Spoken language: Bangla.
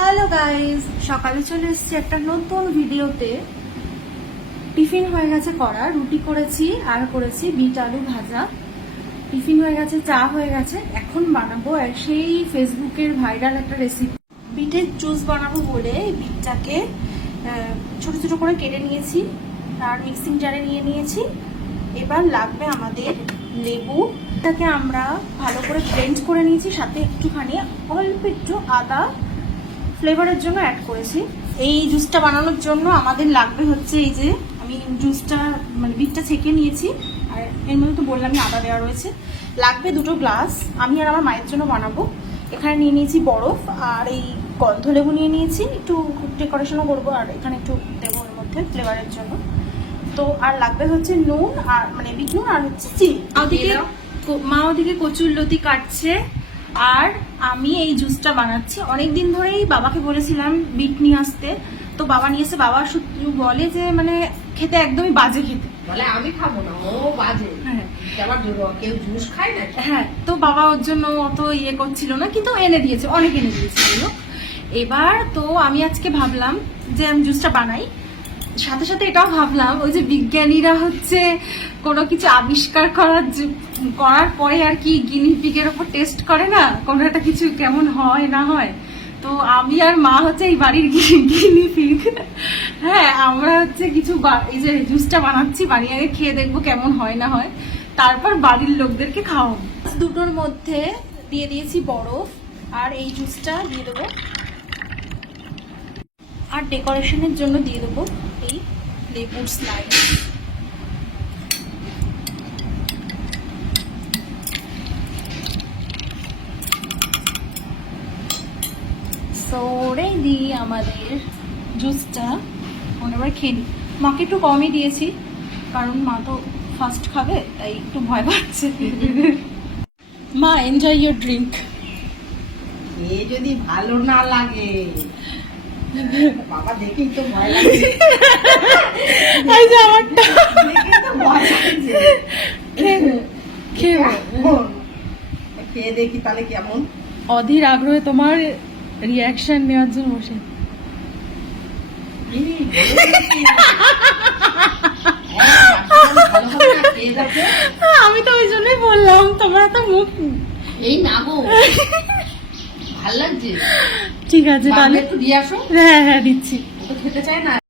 হ্যালো গাইজ, সকালে চলে এসেছি একটা নতুন ভিডিওতে। টিফিন হয়ে গেছে করা, রুটি করেছি আর করেছি বিট আলু ভাজা। টিফিন হয়ে গেছে, চা হয়ে গেছে, এখন বানাবো আর সেই ফেসবুকের ভাইরাল একটা রেসিপি। বিটের জুস বানাবো বলে বিটটাকে ছোট ছোট করে কেটে নিয়েছি আর মিক্সিং জারে নিয়ে নিয়েছি। এবার লাগবে আমাদের লেবু, এটাকে আমরা ভালো করে ব্লেন্ড করে নিয়েছি, সাথে একটুখানি অল্প একটু আদা ফ্লেভারের জন্য অ্যাড করেছি। এই জুসটা বানানোর জন্য আমাদের লাগবে হচ্ছে এই যে আমি জুসটা মানে বিটটা ছেঁকে নিয়েছি আর এর মধ্যে তো বললামই আদা দেওয়া রয়েছে। লাগবে 2 গ্লাস, আমি আর আমার মায়ের জন্য বানাবো। এখানে নিয়ে নিয়েছি বরফ আর এই গন্ধ লেবু নিয়ে নিয়েছি, একটু ডেকোরেশনও করবো আর এখানে একটু দেবো এর মধ্যে ফ্লেভারের জন্য। তো আর লাগবে হচ্ছে নুন আর মানে বিট নুন আর হচ্ছে চিনি। মা ওদিকে কচুরলতি কাটছে আর আমি এই জুসটা বানাচ্ছি। অনেকদিন ধরেই বাবাকে বলেছিলাম বিট নিয়ে আসতে, তো বাবা নিয়ে এসে বাবা বলে যে মানে খেতে একদমই বাজে, খেতে বলে আমি খাবো না, ও বাজে। হ্যাঁ আবার কেউ জুস খায় না। হ্যাঁ, তো বাবা ওর জন্য অত ইয়ে করছিল না, কিন্তু এনে দিয়েছে, অনেক এনে দিয়েছে। এবার তো আমি আজকে ভাবলাম যে আমি জুসটা বানাই, সাথে সাথে এটাও ভাবলাম ওই যে বিজ্ঞানীরা হচ্ছে কোনো কিছু আবিষ্কার করার পরে আর কি গিনিপিগের ওপর টেস্ট করে না, কোনো একটা কিছু কেমন হয় না হয়। তো আমি আর মা হচ্ছে এই বাড়ির গিনিপিগ। হ্যাঁ, আমরা হচ্ছে কিছু এই যে জুসটা বানাচ্ছি, বানিয়ে আগে খেয়ে দেখবো কেমন হয় না হয়, তারপর বাড়ির লোকদেরকে খাওয়াবো। দুটোর মধ্যে দিয়ে দিয়েছি বরফ আর এই জুসটা দিয়ে দেবো, আর ডেকোরেশনের জন্য দিয়ে দেবো এই লেবুর স্লাইস। সরে দিই আমাদের জুসটা, এবার খেয়ে নিই। মাকে একটু কমই দিয়েছি কারণ মা তো ফার্স্ট খাবে, তাই একটু ভয় পাচ্ছে। মা, এনজয় ইউর ড্রিঙ্ক। এ যদি ভালো না লাগে বাবা দেখেই তো ভয় লাগছে। এই যে আমারটা দেখেই তো ভয় লাগছে। খেয়ে দেখি তাহলে কেমন। অধীর আগ্রহে তোমার রিয়াকশন নেওয়ার জন্য বসে। আমি তো ওই জন্যই বললাম, তোমরা তো মুখ এই না গো, ভাল লাগছে। ঠিক আছে তাহলে একটু দিয়ে আসো। হ্যাঁ হ্যাঁ দিচ্ছি। ও তো খেতে চায় না।